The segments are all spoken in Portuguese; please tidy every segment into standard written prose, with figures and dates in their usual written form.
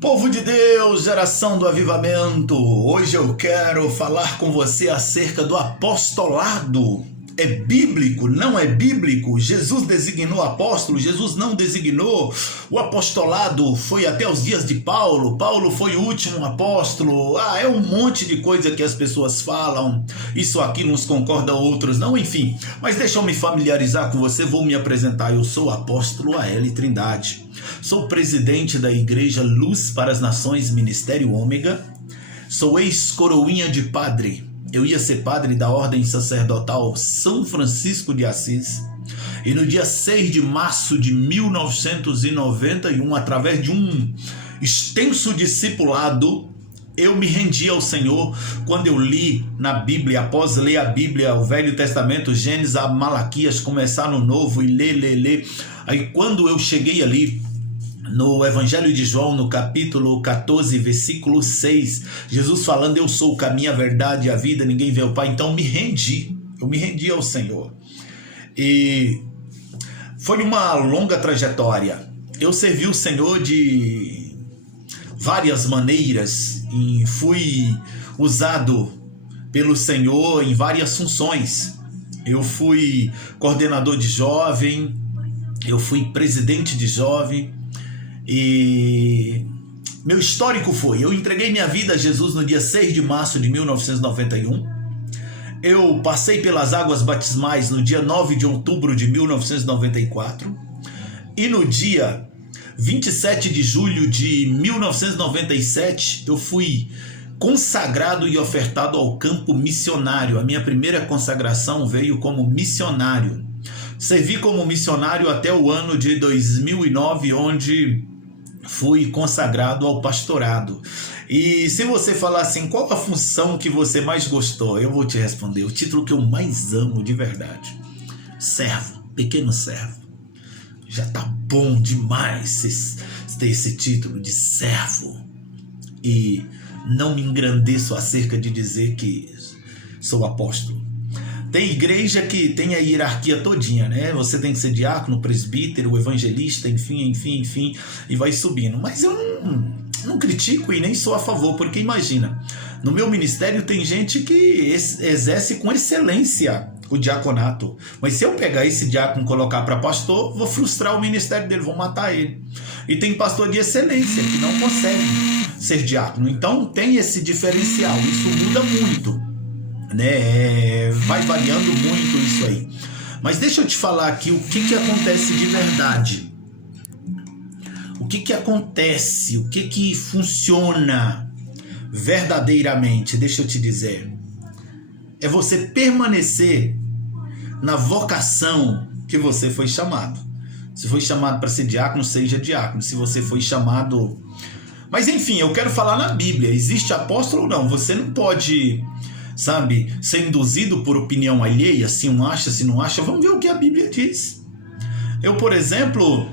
Povo de Deus, geração do avivamento, hoje eu quero falar com você acerca do apostolado. É bíblico? Não é bíblico? Jesus designou apóstolo? Jesus não designou? O apostolado foi até os dias de Paulo? Paulo foi o último apóstolo? É um monte de coisa que as pessoas falam. Isso aqui uns concordam, outros não, enfim. Mas deixa eu me familiarizar com você, vou me apresentar. Eu sou o apóstolo A.L. Trindade. Sou presidente da Igreja Luz para as Nações Ministério Ômega. Sou ex-coroinha de padre. Eu ia ser padre da Ordem Sacerdotal São Francisco de Assis. E no dia 6 de março de 1991, através de um extenso discipulado, eu me rendi ao Senhor quando eu li na Bíblia, após ler a Bíblia, o Velho Testamento, Gênesis a Malaquias, começar no Novo e ler. Aí quando eu cheguei ali, no Evangelho de João, no capítulo 14, versículo 6, Jesus falando, eu sou o caminho, a verdade e a vida, ninguém vê o Pai. Então eu me rendi ao Senhor. E foi uma longa trajetória. Eu servi o Senhor de várias maneiras e fui usado pelo Senhor em várias funções. Eu fui coordenador de jovem, eu fui presidente de jovem. E meu histórico foi, eu entreguei minha vida a Jesus no dia 6 de março de 1991. Eu passei pelas águas batismais no dia 9 de outubro de 1994. E no dia 27 de julho de 1997, eu fui consagrado e ofertado ao campo missionário. A minha primeira consagração veio como missionário. Servi como missionário até o ano de 2009, onde fui consagrado ao pastorado. E se você falar assim, qual a função que você mais gostou? Eu vou te responder, o título que eu mais amo de verdade: servo, pequeno servo. Já tá bom demais ter esse título de servo. E não me engrandeço acerca de dizer que sou apóstolo. Tem igreja que tem a hierarquia todinha, né? Você tem que ser diácono, presbítero, evangelista, enfim, e vai subindo. Mas eu não critico e nem sou a favor, porque imagina, no meu ministério tem gente que exerce com excelência o diaconato. Mas se eu pegar esse diácono e colocar para pastor, vou frustrar o ministério dele, vou matar ele. E tem pastor de excelência que não consegue ser diácono. Então tem esse diferencial, isso muda muito, né? Vai variando muito isso aí. Mas deixa eu te falar aqui o que acontece de verdade. O que acontece, o que funciona verdadeiramente, deixa eu te dizer. É você permanecer na vocação que você foi chamado. Se foi chamado para ser diácono, seja diácono. Se você foi chamado... Mas enfim, eu quero falar na Bíblia. Existe apóstolo ou não? Você não pode... ser induzido por opinião alheia, se um acha, se não acha. Vamos ver o que a Bíblia diz. Eu, por exemplo,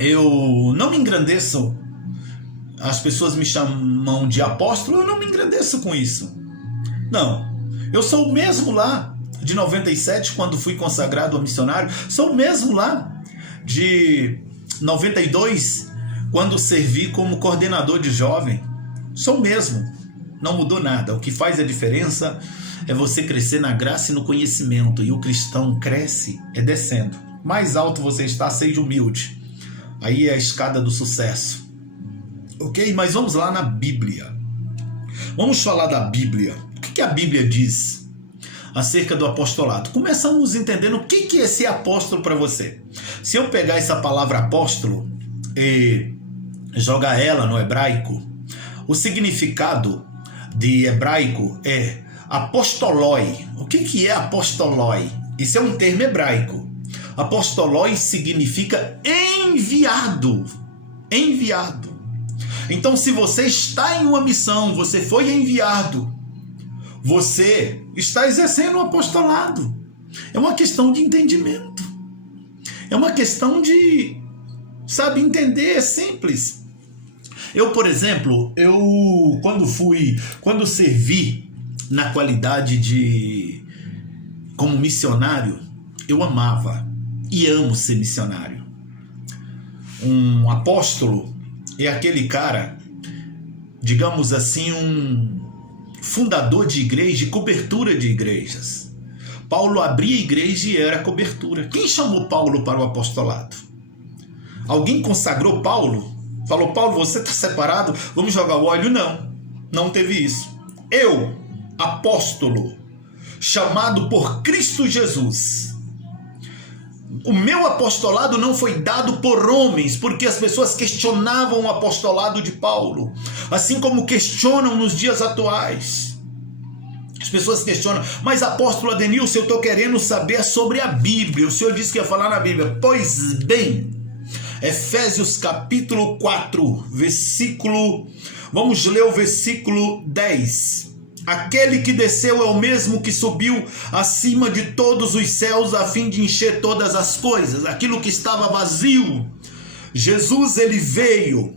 eu não me engrandeço. As pessoas me chamam de apóstolo, eu não me engrandeço com isso. Não, eu sou o mesmo lá de 97, quando fui consagrado a missionário. Sou o mesmo lá de 92, quando servi como coordenador de jovem. Sou o mesmo. Não mudou nada. O que faz a diferença é você crescer na graça e no conhecimento. E o cristão cresce descendo. Mais alto você está, seja humilde. Aí é a escada do sucesso. Ok? Mas vamos lá na Bíblia. Vamos falar da Bíblia. O que a Bíblia diz acerca do apostolado? Começamos entendendo o que é ser apóstolo para você. Se eu pegar essa palavra apóstolo e jogar ela no hebraico, o significado de hebraico é apostoloi. O que é apostoloi? Isso é um termo hebraico. Apostoloi significa enviado. Enviado. Então, se você está em uma missão, você foi enviado, você está exercendo um apostolado. É uma questão de entendimento. É uma questão de, entender, é simples. Eu, por exemplo, quando servi na qualidade como missionário, eu amava e amo ser missionário. Um apóstolo é aquele cara, digamos assim, um fundador de igreja, de cobertura de igrejas. Paulo abria a igreja e era cobertura. Quem chamou Paulo para o apostolado? Alguém consagrou Paulo? Falou, Paulo, você está separado, vamos jogar o óleo? Não, não teve isso. Eu, apóstolo, chamado por Cristo Jesus. O meu apostolado não foi dado por homens, porque as pessoas questionavam o apostolado de Paulo, assim como questionam nos dias atuais. As pessoas questionam, mas apóstolo Adenilson, eu estou querendo saber sobre a Bíblia. O senhor disse que ia falar na Bíblia. Pois bem, Efésios capítulo 4, versículo... Vamos ler o versículo 10. Aquele que desceu é o mesmo que subiu acima de todos os céus a fim de encher todas as coisas. Aquilo que estava vazio. Jesus, ele veio,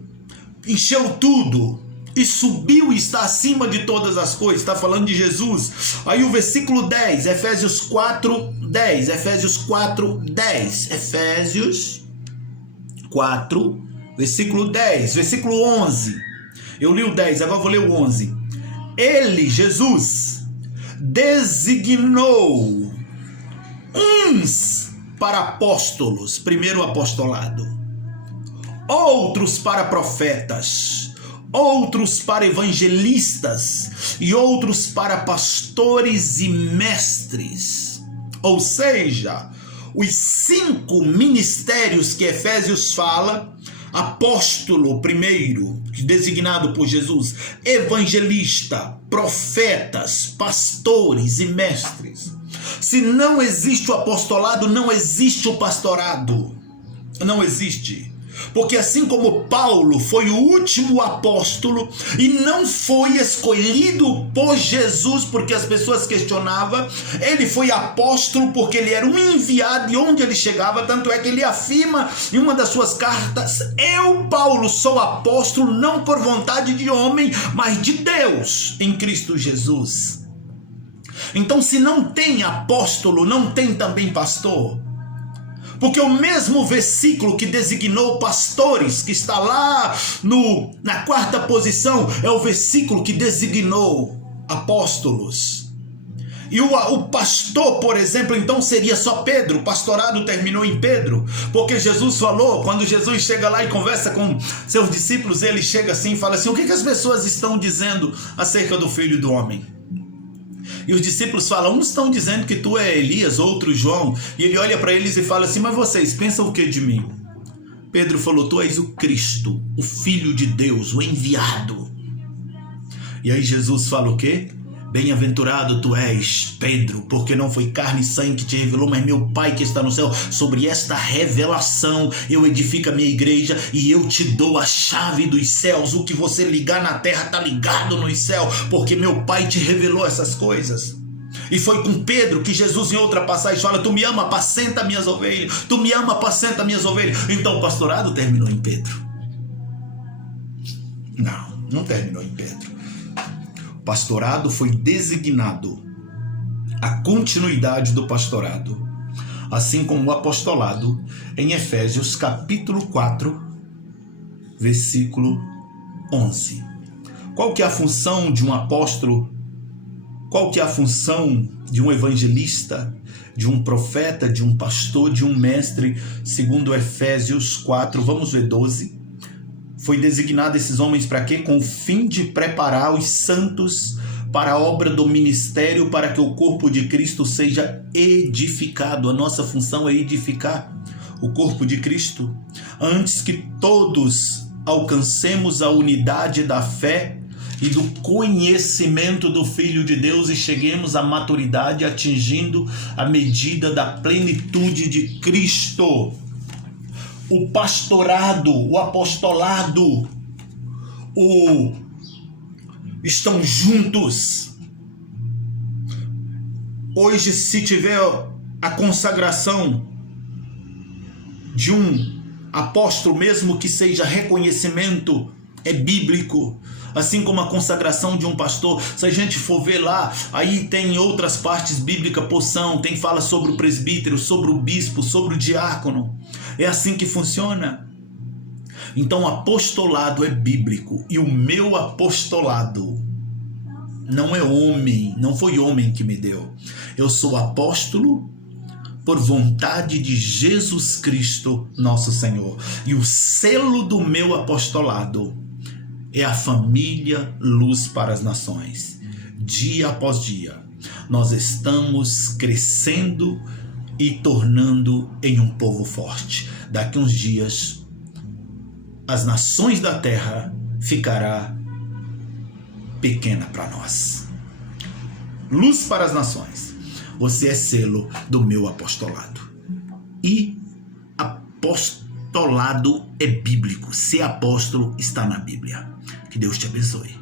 encheu tudo e subiu e está acima de todas as coisas. Está falando de Jesus. Aí o versículo 10, Efésios 4, 10. Efésios 4, 10. Efésios 4, versículo 10. Versículo 11. Eu li o 10, agora vou ler o 11. Ele, Jesus, designou uns para apóstolos, primeiro apostolado, outros para profetas, outros para evangelistas e outros para pastores e mestres. Ou seja, os 5 ministérios que Efésios fala: apóstolo primeiro, designado por Jesus, evangelista, profetas, pastores e mestres. Se não existe o apostolado, não existe o pastorado. Não existe. Porque assim como Paulo foi o último apóstolo e não foi escolhido por Jesus porque as pessoas questionavam, ele foi apóstolo porque ele era um enviado e onde ele chegava, tanto é que ele afirma em uma das suas cartas: eu, Paulo, sou apóstolo não por vontade de homem, mas de Deus em Cristo Jesus. Então, se não tem apóstolo, não tem também pastor. Porque o mesmo versículo que designou pastores, que está lá na 4ª posição, é o versículo que designou apóstolos. E o pastor, por exemplo, então seria só Pedro. O pastorado terminou em Pedro, porque Jesus falou, quando Jesus chega lá e conversa com seus discípulos, ele chega assim e fala assim: o que as pessoas estão dizendo acerca do Filho do Homem? E os discípulos falam, uns estão dizendo que tu é Elias, outros João. E ele olha para eles e fala assim: mas vocês pensam o que de mim? Pedro falou: tu és o Cristo, o Filho de Deus, o enviado. E aí Jesus fala o quê? Bem-aventurado tu és, Pedro, porque não foi carne e sangue que te revelou, mas meu Pai que está no céu. Sobre esta revelação eu edifico a minha igreja e eu te dou a chave dos céus. O que você ligar na terra está ligado no céu, porque meu Pai te revelou essas coisas. E foi com Pedro que Jesus em outra passagem fala: tu me ama, apacenta minhas ovelhas. Tu me ama, apacenta minhas ovelhas. Então o pastorado terminou em Pedro? Não terminou em Pedro. Pastorado foi designado, a continuidade do pastorado, assim como o apostolado, em Efésios capítulo 4, versículo 11. Qual que é a função de um apóstolo? Qual que é a função de um evangelista, de um profeta, de um pastor, de um mestre, segundo Efésios 4, vamos ver 12. Foi designado esses homens para quê? Com o fim de preparar os santos para a obra do ministério, para que o corpo de Cristo seja edificado. A nossa função é edificar o corpo de Cristo, antes que todos alcancemos a unidade da fé e do conhecimento do Filho de Deus e cheguemos à maturidade, atingindo a medida da plenitude de Cristo. O pastorado, o apostolado, estão juntos. Hoje, se tiver a consagração de um apóstolo, mesmo que seja reconhecimento, é bíblico. Assim como a consagração de um pastor, se a gente for ver lá, aí tem outras partes bíblicas, porção, tem fala sobre o presbítero, sobre o bispo, sobre o diácono. É assim que funciona. Então o apostolado é bíblico, e o meu apostolado não é homem, não foi homem que me deu. Eu sou apóstolo por vontade de Jesus Cristo, nosso Senhor. E o selo do meu apostolado é a família Luz para as Nações. Dia após dia, nós estamos crescendo e tornando em um povo forte. Daqui uns dias, as nações da terra ficará pequena para nós. Luz para as nações. Você é selo do meu apostolado. E apostolado é bíblico. Ser apóstolo está na Bíblia. Que Deus te abençoe.